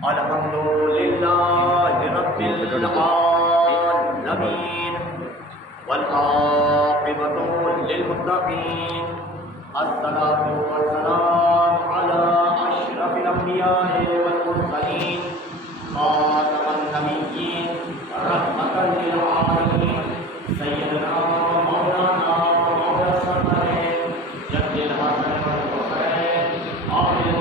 الحمد لله رب العالمين والعاقبة للمتقين الصلاة والسلام على أشرف الأنبياء والمرسلين خاتم النبيين رحمة للعالمين سيدنا مولانا مولا الصالحين جد الحسن والحسين عامل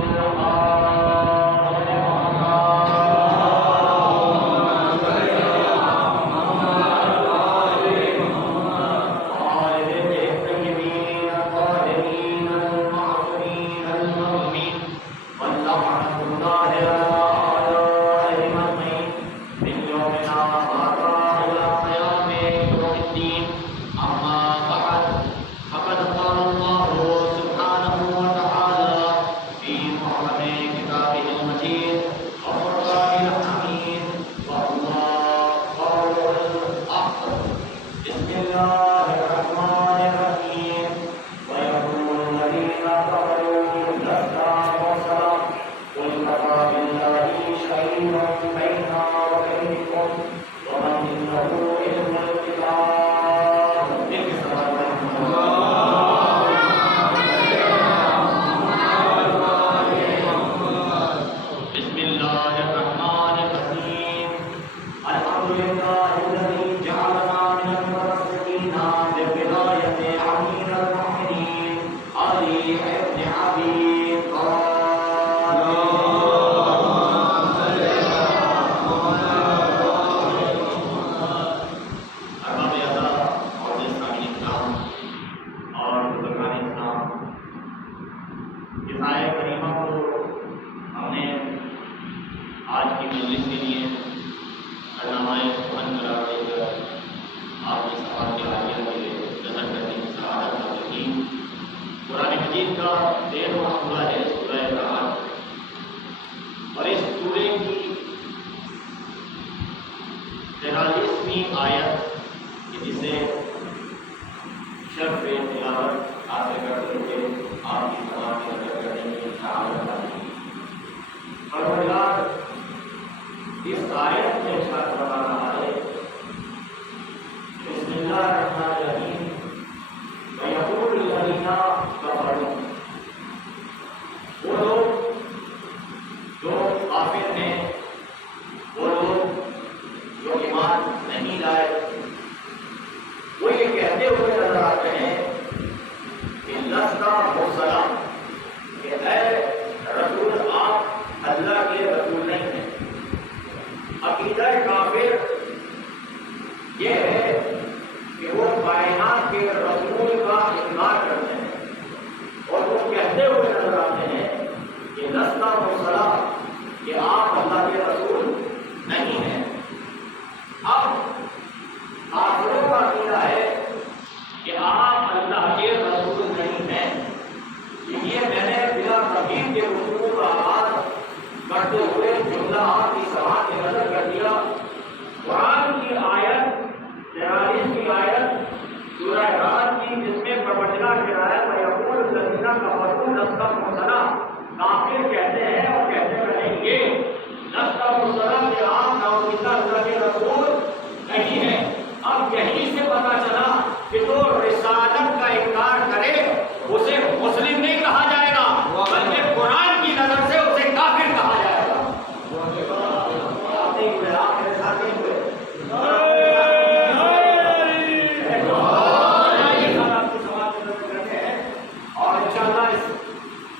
اور انشاءاللہ اس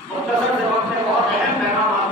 مختصر سے وقت میں بہت اہم پیغام آپ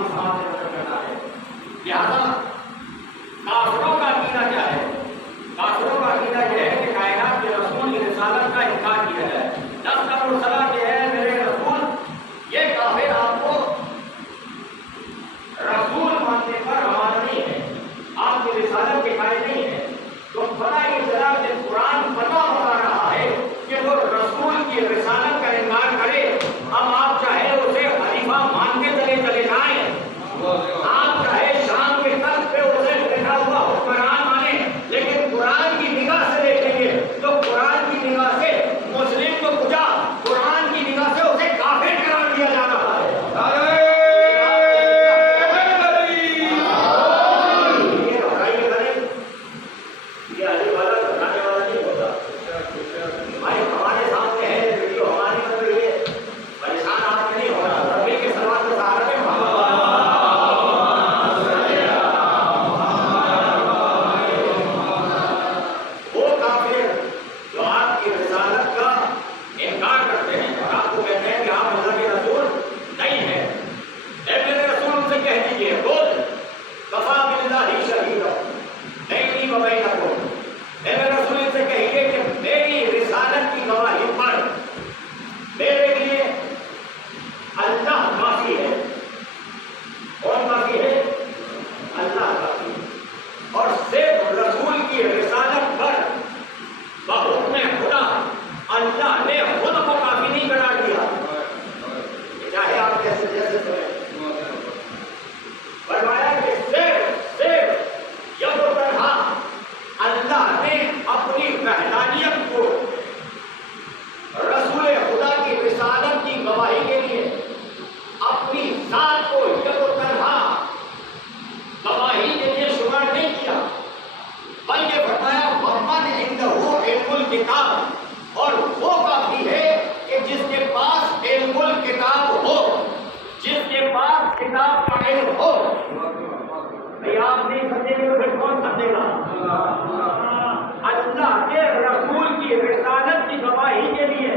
اللہ کے رسول کی رسالت کی گواہی کے لیے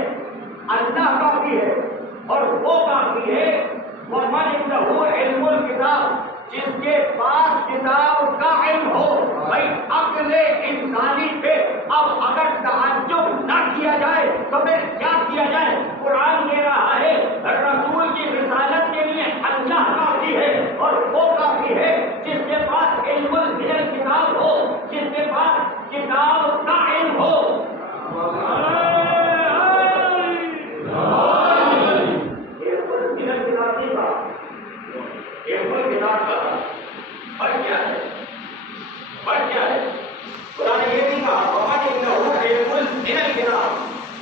اللہ کافی ہے اور وہ کافی ہے وَمَنْ عِنْدَهُ عِلْمُ الْكِتَابِ، جس کے پاس کتاب کا علم ہو. بھائی عقل انسانی پہ اب اگر تعجب نہ کیا جائے تو پھر کیا کیا جائے؟ قرآن کہہ رہا ہے رسول کی رسالت کے لیے اللہ کافی ہے اور وہ کافی ہے جس کے پاس علم الکتاب ہو، جس کے پاس کتاب کا علم ہو.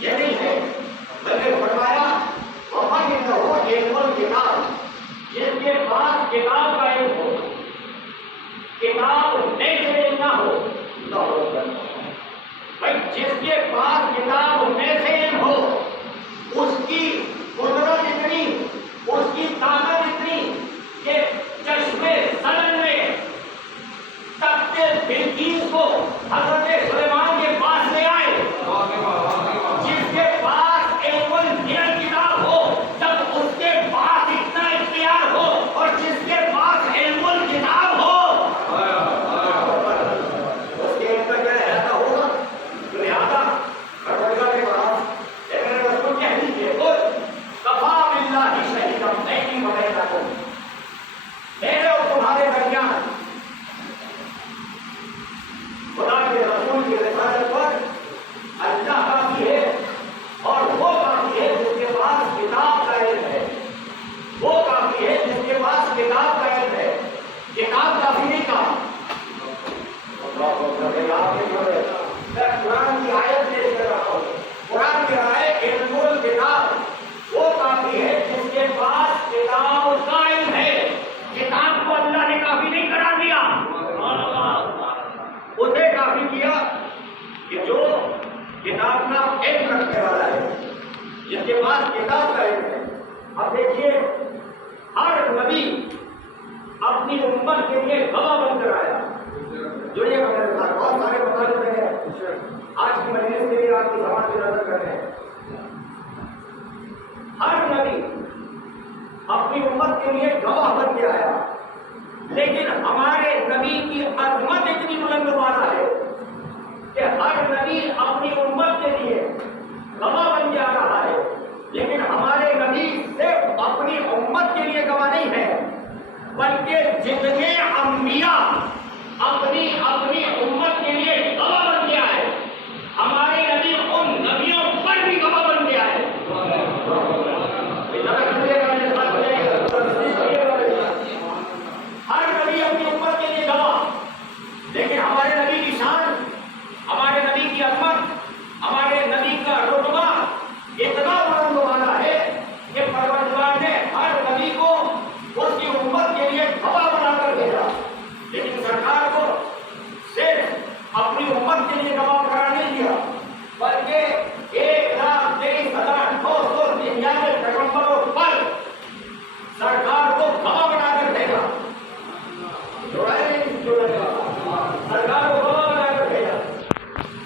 یہ نہیں ہے بلکہ فرمایا جس کے پاس کتاب کا علم ہو، کتاب نہیں سے علم نہ ہو. بھائی جس کے پاس کتاب میں سے علم ہو اس کی قدرت اتنی، اس کی طاقت اتنی کہ چشمے سنن میں تخت بلقیس کو حضرت سلیمان کے پاس لے آئے. جس کے پاس علم الکتاب ہو، جب اس کے پاس اتنا اختیار ہو اور جس کے پاس علم الکتاب ہو اس کے علم کا کیا ایسا ہوگا. لہٰذا کے پاس لیکن رسول کہہ دیجیے کفا باللہ شہیدا، میں نہیں بغیر کو میرے اور تمہارے درمیان خدا کے رسول کی رسالت پر اللہ کافی ہے اور وہ کافی ہے جس کے پاس کتاب کا علم ہے. وہ کافی ہے جس کے پاس کتاب کا علم ہے. کتاب کافی نہیں کہا. میں قرآن کی آیت پیش کر رہا ہوں. قرآن کی آیت علم الکتاب وہ کافی ہے جس کے پاس کتاب کا علم ہے. کتاب کو اللہ نے کافی نہیں قرار دیا، اسے کافی کیا کہ جو کتاب کا علم رکھنے والا ہے، جس کے پاس کتاب کا علم ہے. اب دیکھیے ہر نبی اپنی امت کے لیے گواہ بن کر آیا. جو یہ بہت سارے مطالبے ہیں آج کی مجلس کے لیے آپ کی سماج کی نظر کر رہے ہیں. ہر نبی اپنی امت کے لیے گواہ بن کے آیا، لیکن ہمارے نبی کی عظمت اتنی بلند بالا ہے کہ ہر نبی اپنی امت کے لیے گواہ بن کے آ رہا ہے، لیکن ہمارے نبی صرف اپنی امت کے لیے گواہ نہیں ہے بلکہ جتنے انبیاء اپنی اپنی امت کے لیے گواہ بن کے آئے، ہمارے نبی ان نبیوں پر بھی گواہ بن کے آئے. ہر نبی اپنی امت کے لیے گواہ، لیکن ہمارے نبی کی شان، ہمارے نبی کی عظمت، ہمارے نبی کا رتبہ اتنا بلند والا ہے کہ پروردگار نے ہر نبی کو اس کی امت کے لیے گواہ بنا کر بھیجا. لیکن سرکار کو صرف اپنی امت کے لیے گواہ قرار نہیں دیا بلکہ 1,23,999 پیغمبروں پر سرکار کو گواہ بنا کر بھیجا. سرکار کو گواہ بنا کر بھیجا.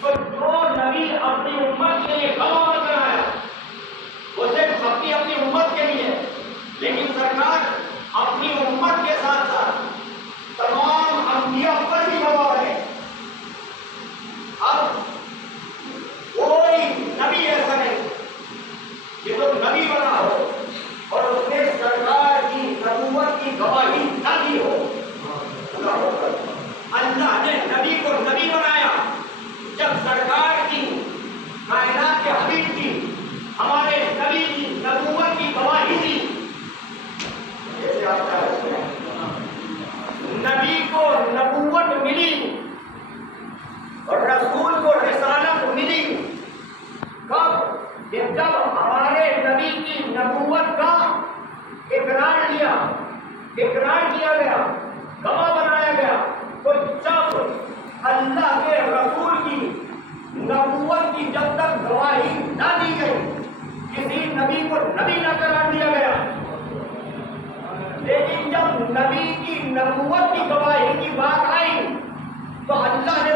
تو جو نبی اپنی امت کے لیے گواہ بن کر آیا وہ صرف اپنی امت کے لیے، لیکن سرکار اپنی امت کے ساتھ ساتھ تمام انبیاء پر بھی گواہ ہے. اب کوئی نبی ایسا نہیں کہ جو نبی بنا ہو اور اس نے سرکار کی نبوت کی گواہی نہ دی ہو. اللہ نے نبی کو نبی بنایا جب سرکار کی، کائنات کے حبیب کی، ہمارے نبی کی نبوت کی گواہی دی. جیسے آپ کا نبی کو نبوت ملی اور رسول کو رسالت ملی کب؟ جب ہمارے نبی کی نبوت کا اقرار کیا گیا، گواہ بنایا گیا. تو جب اللہ کے رسول کی نبوت کی جب تک گواہی نہ دی گئی، کسی نبی کو نبی نہ قرار دیا گیا، لیکن جب نبی کی نبوت کی گواہی کی بات آئی تو اللہ نے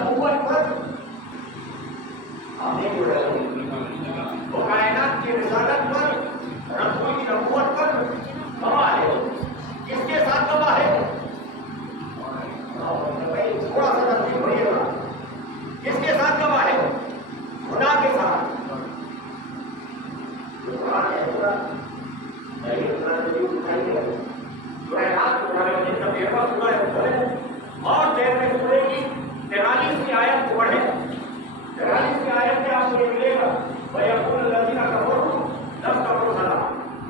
نبوت پر ہم نے جو ہے وہ کائنات کی رسالت پر رسول کی نبوت پر گواہ ہے. کس کے ساتھ گواہ ہے؟ تھوڑا سا تصویر ہوئیے گا. کس کے ساتھ گواہ ہے؟ خدا کے ساتھ. اور دیر میں سورے کی 43ویں آیت کو پڑھیں. 43ویں آیت میں آپ کو یہ ملے گا وَيَقُولُ الَّذِينَ كَفَرُوا لَسْتَ مُرْسَلًا.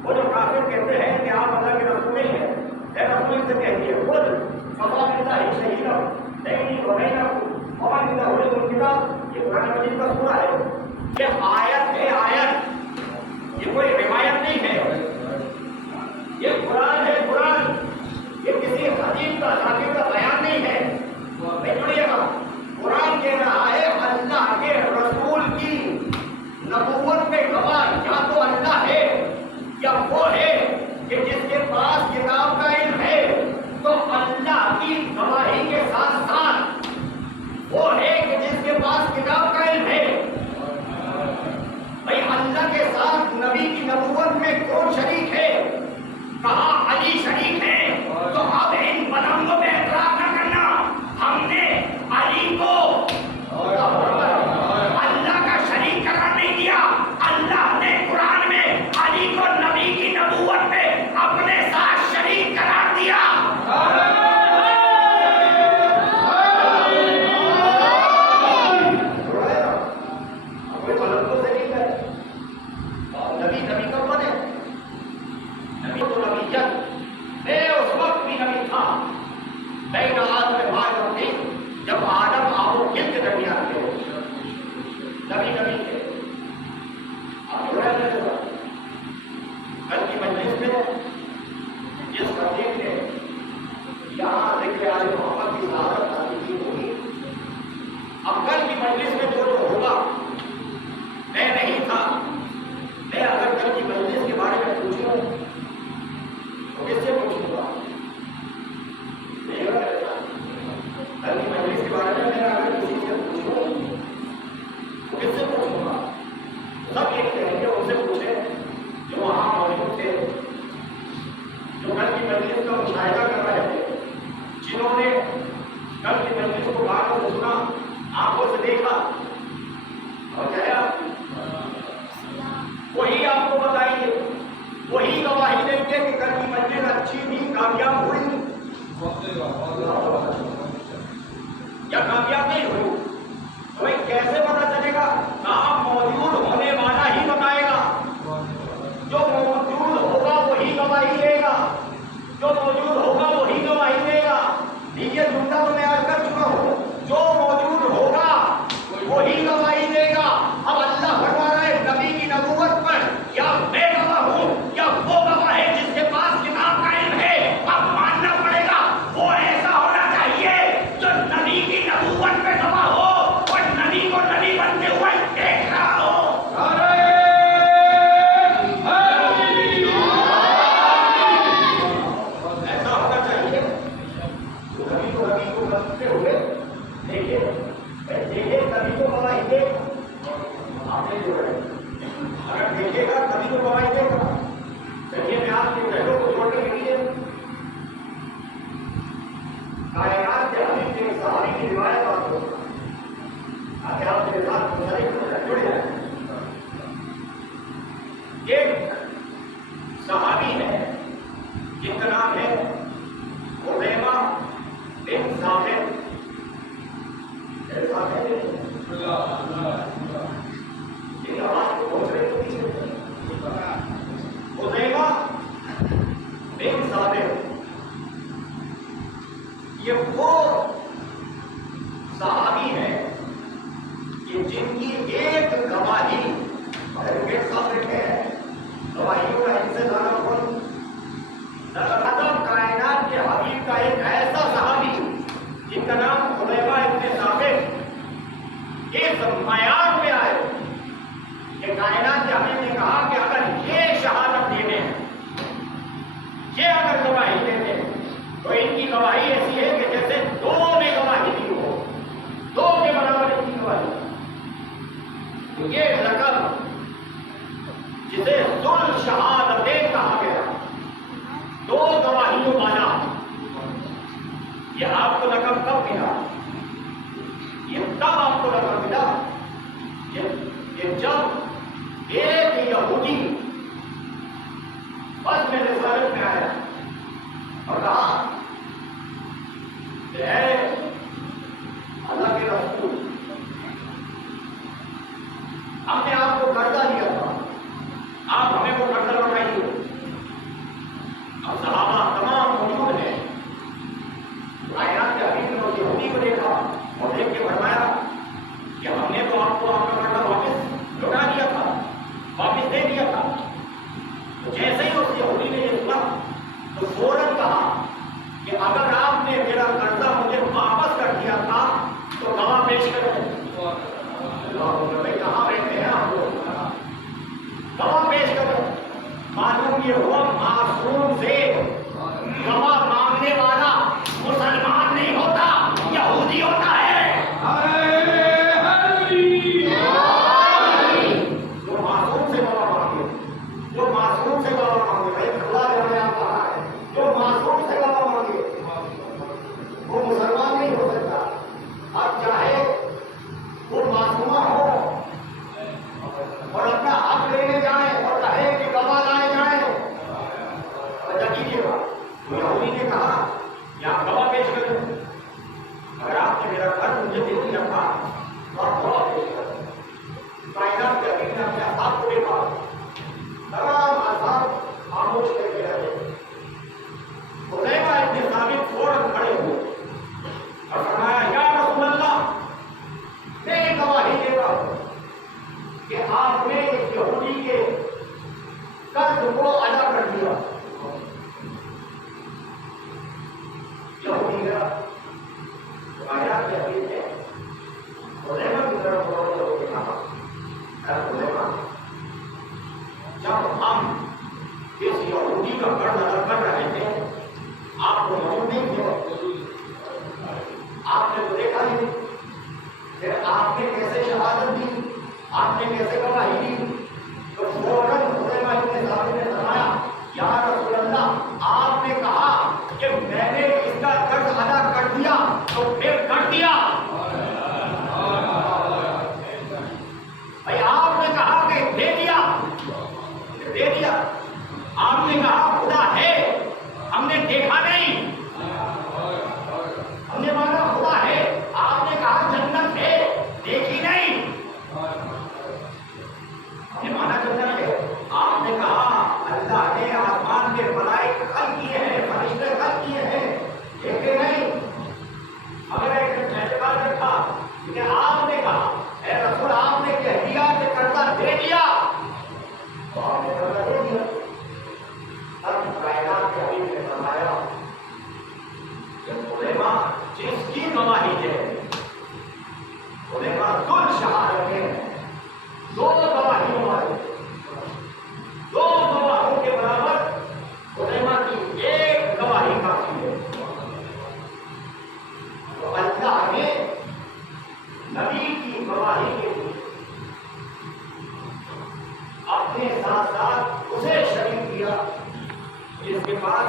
وہ جو کافر کہتے ہیں کہ آپ اللہ کے رسول نہیں ہیں, اے رسول سے کہیے خود فَقَدْ اللَّهِ شَهِيدًا بَيْنِي وَبَيْنَكُمْ وَمَا عِندَهُ عِلْمُ الْكِتَابِ. یہ قرآن مجید کا سورہ ہے. یہ آیت ہے, آیت, یہ کوئی روایت نہیں ہے. یہ قرآن ہے, قرآن. یہ کسی حدیث کا ذاکر کا بیان نہیں ہے. سنیے گا, قرآن کہہ رہا ہے اللہ کے رسول کی نبوت میں گواہ یا تو اللہ ہے یا وہ ہے کہ جس کے پاس کتاب کا علم ہے. تو اللہ کی گواہی کے ساتھ ساتھ وہ ہے کہ جس کے پاس کتاب کا علم ہے. بھائی اللہ کے ساتھ نبی کی نبوت میں کون شریک ہے؟ کہا علی شریک ہے. تو اب ان پلنگوں میں اعتراف نہ کرنا. ہم نے علی کو اللہ کا شریک قرار نہیں دیا. اللہ نے قرآن میں علی کو نبی کی نبوت میں اپنے ساتھ شریک قرار دیا. نبی کب بنے؟ نبی تو نبیت میں اس وقت بھی نبی تھا. بین آدم بھائی تھی جب آدم آب و گل کے درمیان تھے. نبی تھے. کل کی مجلس میں جس تقریب نے یہاں ذکر آل محمد کی زیارت کی ہوگی. اب کل کی مجلس میں جو ہوگا میں نہیں تھا. میں اگر کل کی مجلس کے بارے میں پوچھوں تو کس سے پوچھوں گا؟ کل کی مجلس کے بارے میں اگر کسی سے پوچھوں تو کس سے پوچھوں گا؟ سب یہ کہیں گے ان سے پوچھیں جو وہاں موجود تھے, جو کل کی مجلس کا مشاہدہ کر رہے تھے, جنہوں نے کل کی مجلس کو باہر کو سنا, آنکھوں سے دیکھا اور کہا, وہی آپ کو بتائیں گے, وہی گواہی دیں گے کہ کل کی مجلس اچھی تھی, کامیاب ہوئی یا کامیاب نہیں ہوئی. تو بھائی کیسے پتا چلے گا؟ کہاں موجود ہونے والا ہی بتائے گا. جو موجود ہوگا وہی گواہی دے گا. جو موجود ہوگا وہی گواہی دے گا. یہ جملہ تو میں عرض کر چکا ہوں. جو موجود ہوگا وہی گواہی دے گا. اب اللہ فرما رہا ہے نبی کی نبوت پر یا میں گواہ ہوں یا وہ گواہ ہے جس کے پاس کتاب کا علم ہے. اب ماننا پڑے گا وہ ایسا ہونا چاہیے جو نبی کی نبوت پہ گواہ ہو اور نبی کو نبی بنتے ہوئے دیکھ رہا ہو. ایسا ہونا چاہیے نبی کو بنتے ہوئے دیکھے نبی کو گواہی دے. آپ نے جو ہے اگر دیکھے گا نبی کو گواہی دے گا. چلیے میں آپ کے پہلوں کو جوڑنے کے لیے کائنات کے حبیب کے صحابی کی روایت آپ کو تاکہ آپ میرے ساتھ جڑ جائیں. ایک صحابی ہے جن کا نام ہے خزیمہ بن ثابت. خزیمہ بن ثابت, یہ وہ صحابی ہے یہ لقب جسے ذل شہادتین کہا گیا، دو گواہیوں والا، یہ آپ کو لقب کب ملا؟ یہ تب آپ کو لقب ملا یہ جب ایک یہودی بس میں رسالت میں آیا اور کہا کہ اے اللہ کے رسول، ہم نے آپ کو قرضہ دیا تھا، آپ ہمیں وہ قرضہ لوٹائیے۔ اب صحابہ تمام موجود ہیں، کائنات کے حبیب نے اس یہودی کو دیکھا اور دیکھ کے فرمایا کہ ہم نے تو آپ کو آپ کا قرضہ واپس لوٹا دیا تھا، واپس دے دیا تھا۔ تو جیسے ہی اس یہودی نے یہ سنا تو فوراً کہا کہ اگر آپ نے میرا قرضہ مجھے واپس کر دیا تھا تو گواہ پیش کریں۔ بھائی کہاں رہتے ہیں آپ لوگ؟ گواہ پیش کرو۔ معلوم یہ ہوا معصوم سے گواہ مانگنے والا مسلمان نہیں ہوتا، یہودی ہوتا ہے۔ جو معصوم سے گواہ مانگے، جو معصوم سے گواہ مانگے، بھائی اللہ نے ہمیں کہا ہے، جو معصوم سے گواہ مانگے وہ مسلمان نہیں ہو سکتا۔ اب چاہے وہ معصومہ ہو اور اپنا حق لینے جائیں اور کہے کہ گواہ لائے جائیں، وجہ کیجیے گا۔ یہودی نے کہا کہ آپ گواہ پیش کریں، اگر آپ نے میرا گھر مجھے دے دیا تھا تو آپ گواہ پیش کریں۔ کائنات کے حبیب نے اپنے اصحاب کو دیکھا، تمام اصحاب خاموش کر کے رہے۔ حذیفہ ابن ثابت فوراً کھڑے ہوئے اور فرمایا یا رسول اللہ، میں گواہی دے رہا ہوں کہ آپ نے اس یہودی کے قرض کو ادا کر دیا۔ یہودی کا کائنات کے حبیب نے حذیفہ کی طرف متوجہ ہو کے کہا اے حذیفہ، جب ہم اس یہودی کا قرض ادا کر رہے تھے آپ کو موجود نہیں تھے، آپ نے تو دیکھا نہیں، پھر آپ نے کیسے شہادت دی، آپ نے کیسے گواہی دی؟ تو فوراً حذیفہ ابن ثابت نے فرمایا یا رسول اللہ، آپ نے کہا کہ میں نے اس کا قرض ادا کر دیا تو پھر کر دیا۔ بھائی آپ نے کہا کہ دے دیا، دے دیا۔ آپ نے کہا خدا ہے، ہم نے دیکھا نہیں، ہم نے مانا خدا ہے۔ آپ نے کہا جنت ہے، دیکھی نہیں، ہم نے مانا جنت ہے۔ آپ نے کہا اللہ نے آسمان کے ملائکے خلق کیے ہیں، فرشتے خلق کیے ہیں، دیکھے نہیں۔ اگر ایک اعتقاد رکھا کہ آپ نے کہا اے رسول آپ نے کہہ دیا کہ قرضہ دے دیا تو آپ نے قرضہ دے دیا۔ اب کائنات کے حبیب نے فرمایا کہ حذیفہ جس کی گواہی ہے، حذیفہ ذل شہادتین، دو گواہیوں والے، دو گواہوں کے برابر حذیفہ کی ایک گواہی کافی ہے۔ تو اللہ نے نبی کی گواہی کے لیے اپنے ساتھ ساتھ اسے شریک کیا جس کے پاس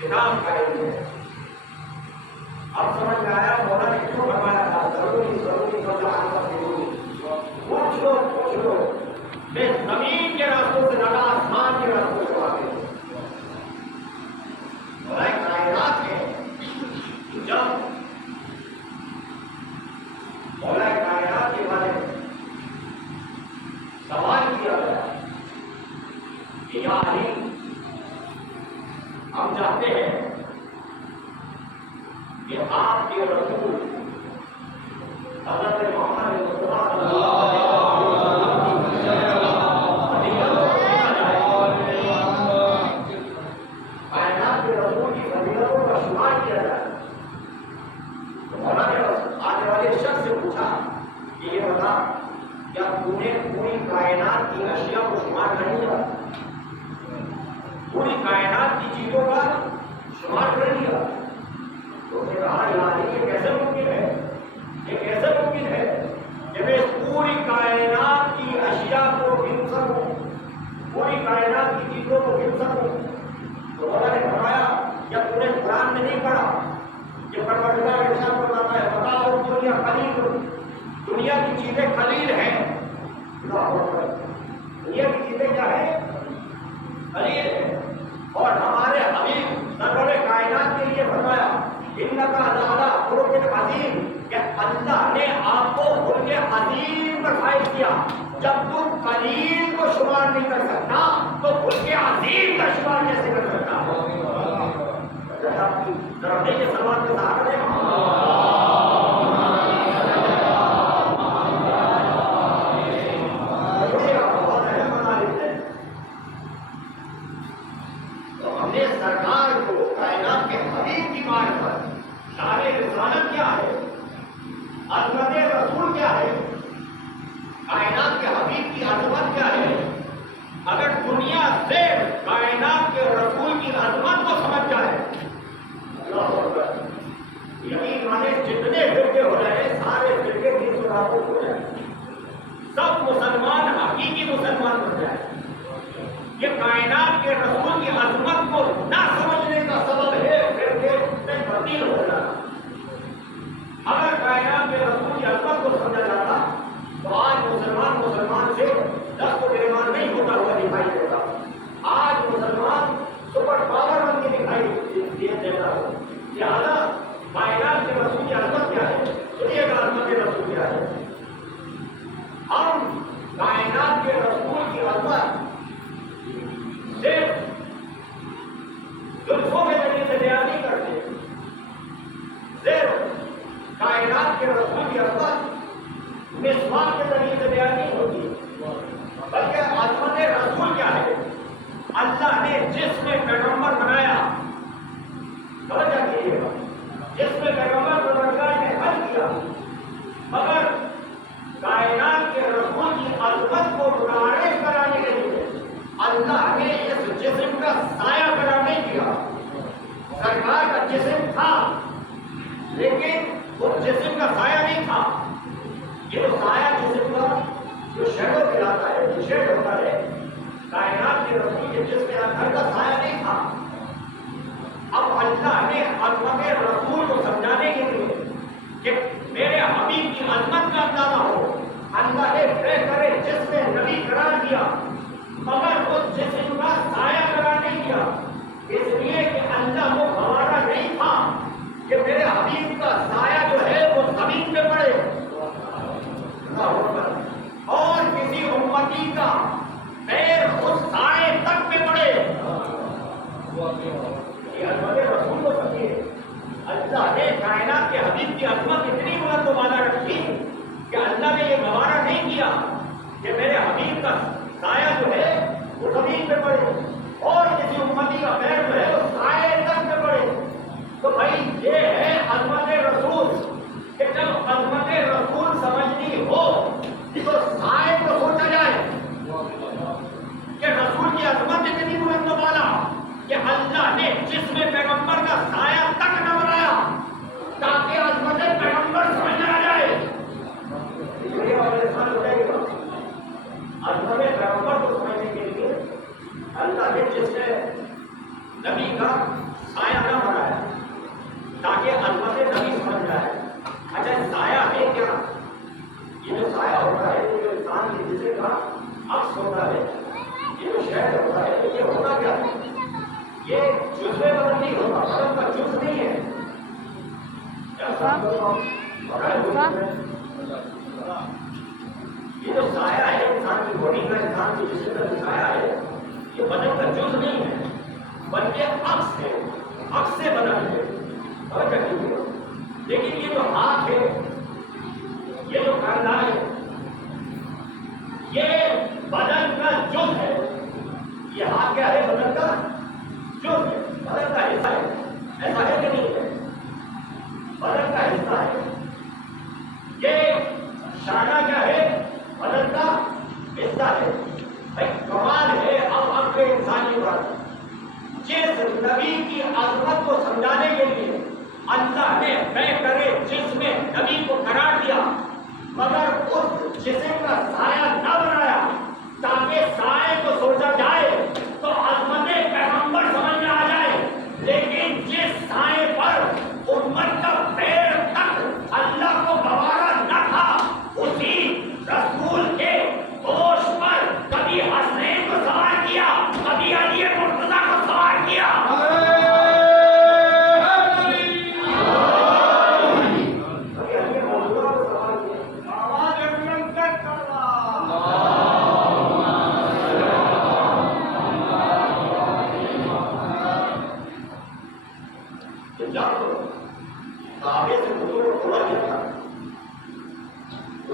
کتاب کا علم ہے۔ اب سمجھ میں آیا مولا نے کیوں فرمایا تھا ضروری پوچھ لو میں زمین کے راستوں سے زیادہ آسمان کے راستوں سے آگے۔ مولا کائنات ہے جب مولا کائنات کے بارے میں سوال کیا گیا کہ یا علی، ہم چاہتے ہیں کہ آپ کے رسول حضرت محمد مصطفیٰ صلی اللہ علیہ کائنات کے رسول کی فضیلتوں کا شمار کیا جائے۔ تو مولا نے آنے والے شخص سے پوچھا کہ یہ بتا کیا تم نے پوری کائنات کی اشیاء کو شمار کر لیا؟ پوری کائنات کی چیزوں کا شمار کر لیا؟ تو اس نے کہا یا علی، یہ کیسے ممکن ہے، یہ کیسے ممکن ہے کہ میں اس پوری کائنات خلیل، دنیا کی چیزیں خلیل ہیں، دنیا کی چیزیں کیا ہے؟ خلیل ہے۔ اور ہمارے حبیب سرور کائنات کے لیے فرمایا انکا لعلی خلق عظیم، کہ اللہ نے آپ کو خلق عظیم پر فائز کیا۔ جب تم قلیل کو شمار نہیں کر سکتا تو خلق عظیم کا شمار کیسے کر سکتا؟ آپ کی طرف دیکھیے سلوات کے ساتھ سرکار کو کائنات کے حبیب کی معرفت، شان رسالت کیا ہے، عظمت رسول کیا ہے، کائنات کے حبیب کی عظمت کیا ہے، اگر دنیا سے کائنات کے رسول کی عظمت کو سمجھ جائے، یقین مانے جتنے فرقے ہو رہے سارے فرقے دین سے نابود ہو جائے، سب مسلمان حقیقی مسلمان بن جائے۔ یہ کائنات کے رسول کی عظمت کو نہ سمجھنے کا سبب ہے فرقے میں تبدیل ہو جانا۔ اگر کائنات کے رسول کی عظمت کو سمجھا جاتا تو آج مسلمان سے دست و گریبان نہیں ہوتا ہوا دکھائی دیتا، آج مسلمان سپر پاور بن کے دکھائی دیتا ہو۔ لہٰذا کائنات کے رسول کی عظمت کیا ہے؟ سنیے گا عظمت رسول کیا ہے۔ ہم کائنات کے رسول کی عظمت صرف زلفوں کے ذریعے سے بیان نہیں کرتے، صرف کائنات کے رسول کی عظمت مسواک کے ذریعے سے بیان نہیں ہوتی، بلکہ عظمت رسول کیا ہے؟ اللہ نے جس میں پیغمبر بنایا، توجہ کیجیے گا، جس میں پیغمبر پروردگار نے حل کیا، مگر کائنات کے رسول کی عظمت کو متعارف کرانے کے لیے اللہ نے اس جسم کا سایہ قرار نہیں کیا۔ سرکار کا جسم تھا لیکن وہ جسم کا سایہ نہیں تھا۔ یہ سایہ جسم کا جو شیڈو کہلاتا ہے، جو شیڈ ہوتا ہے، کائنات کے رسول کے جسم کے اندر کا سایہ نہیں تھا۔ اب اللہ نے عظمت رسول کو سمجھانے کے لیے کہ میرے حبیب کی عظمت کا اندازہ ہو، اللہ نے بہتر جسم نبی قرار دیا، مگر اس جسم کا سایہ قرار نہیں دیا، اس لیے کہ اللہ کو گوارا نہیں تھا کہ میرے حبیب کا سایہ جو ہے وہ زمین پہ پڑے اور کسی امتی کا پیر اس سائے تک پہ پڑے۔ یہ عظمت رسول کو سمجھیے، اللہ نے کائنات کے حبیب کی عظمت اتنی بلند و بالا رکھی کہ اللہ نے یہ گوارا نہیں کیا کہ میرے حبیب کا سایہ جو ہے وہ زمین پہ پڑے اور کسی امتی کا پیر جو ہے وہ سائے تک پہ پڑے۔ تو بھائی یہ ہے عظمت رسول کہ جب عظمت رسول سمجھنی ہو تو سائے کو سوچا جائے کہ رسول کی عظمت اتنی بلند و بالا کہ اللہ نے جس میں پیغمبر کا سایہ تک نہ بنایا تاکہ عظمت پیغمبر سمجھ آ جائے۔ عظمت پیغمبر کو سمجھنے کے لیے اللہ نے جس نے نبی کا سایہ نہ بنایا تاکہ عظمت نبی سمجھ جائے۔ اچھا سایہ ہے کیا؟ یہ جو سایہ ہوتا ہے، یہ جو انسان کے جسم کا عکس ہوتا ہے، یہ جو شہد ہوتا ہے، یہ ہوتا کیا ہے؟ یہ جزوے بدن نہیں ہوتا، بدن کا جز نہیں ہے۔ یہ جو سایہ ہے انسان کی باڈی کا، انسان کی جسم کا جو سایہ ہے، یہ بدن کا جز نہیں ہے بلکہ عکس ہے، عکس سے بنا ہے۔ توجہ کیجیے، لیکن یہ جو ہاتھ ہے، یہ جو کندھا ہے، یہ بدن کا جز ہے۔ یہ ہاتھ کیا ہے؟ بدن کا جز ہے، بدن کا حصہ ہے۔ ایسا ہے کہ نہیں ہے؟ بدن کا حصہ ہے۔ یہ شانہ کیا ہے؟ بدن کا حصہ ہے۔ بھائی کمال ہے اب کے انسانی پر جس نبی کی عظمت کو سمجھانے کے لیے اللہ نے بہتر جسم نبی کو قرار دیا، مگر اس جسم کا سایہ نہ بنایا تاکہ سائے کو سوچا جائے تو عظمت پیغمبر سمجھ میں آ جائے، لیکن جس سائے پر امت کا پیر تک اللہ کو گوارا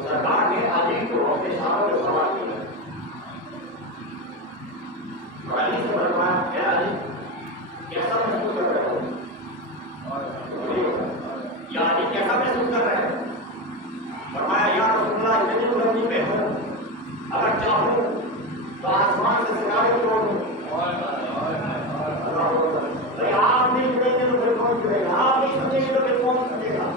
تو سرکار نے علی کو اپنے سامنے میں سوال کیا اور علی سے فرمایا اے علی کیسا محسوس کر رہے ہو؟ یا علی کیسا محسوس کر رہے ہیں؟ فرمایا یا رسول اللہ اتنی بلندی پہ ہوں اگر چاہوں تو آسمان سے ستارے توڑ دوں آپ نہیں سمجھیں گے تو پھر کون سمجھے گا؟ آپ نہیں سمجھیں گے تو پھر کون سمجھے گا؟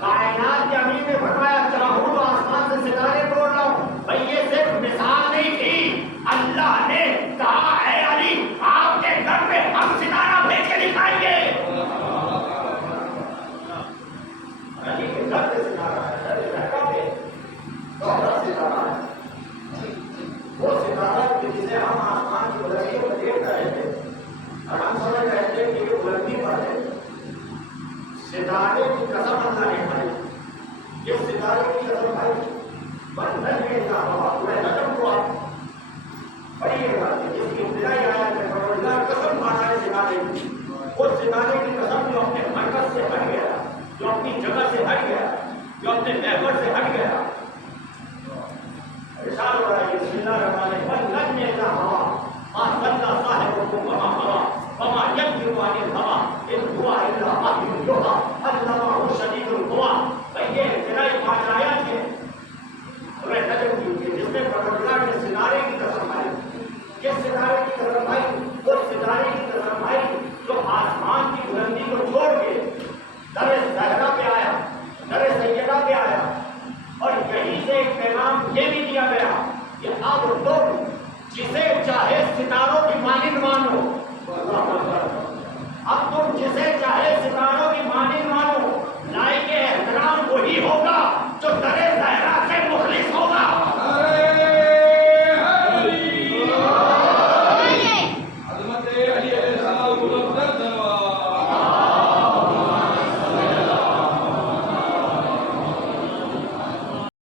کائنات کے امیر نے فرمایا چاہوں تو آسمان سے ستارے توڑ لاؤں. بھائی یہ صرف مثال نہیں تھی، اللہ نے کہا ہے علی آپ کے گھر پہ ہم ستارہ بھیج کے دکھائیں گے. علی کے گھر پہ ستارہ ہے، ستارہ ہے وہ ستارہ جسے ہم آسمان کی بلندیوں میں دیکھ رہے تھے اور ہم سمجھ رہے تھے کہ یہ بلندی پر ہے. ستارے کی قسم اللہ نے کھائی، یہ ستارے کی قسم کھائی بند نہیں کا ہوا پورے نظم کو آپ پڑھیے گا جس کی ابتدائی آیت میں پروردگار قسم کھاتا ہے ستارے کی. اس ستارے کی قسم جو اپنے مرکز سے ہٹ گیا، جو اپنی جگہ سے ہٹ گیا، جو اپنے محور سے ہٹ گیا. ارشاد ہو رہا ہے بسم اللہ الرحمن الرحیم والنجم اذا هوى ما ضل صاحبكم وما غوى وما ينطق عن الهوى ان هو الا وحي يوحى علمه شديد القوى. یہ ابتدائی پانچ آیات ہیں سورہ نجم کی جس میں پروردگار نے ستارے کی قسم کھائی. کس ستارے کی قسم کھائی؟ اس ستارے کی قسم کھائی جو آسمان کی بلندی کو چھوڑ کے در صحرا پہ آیا، در سیدہ پہ آیا اور یہیں سے ایک پیغام یہ بھی دیا گیا کہ اب تم جسے چاہے ستاروں کی مانند مانو،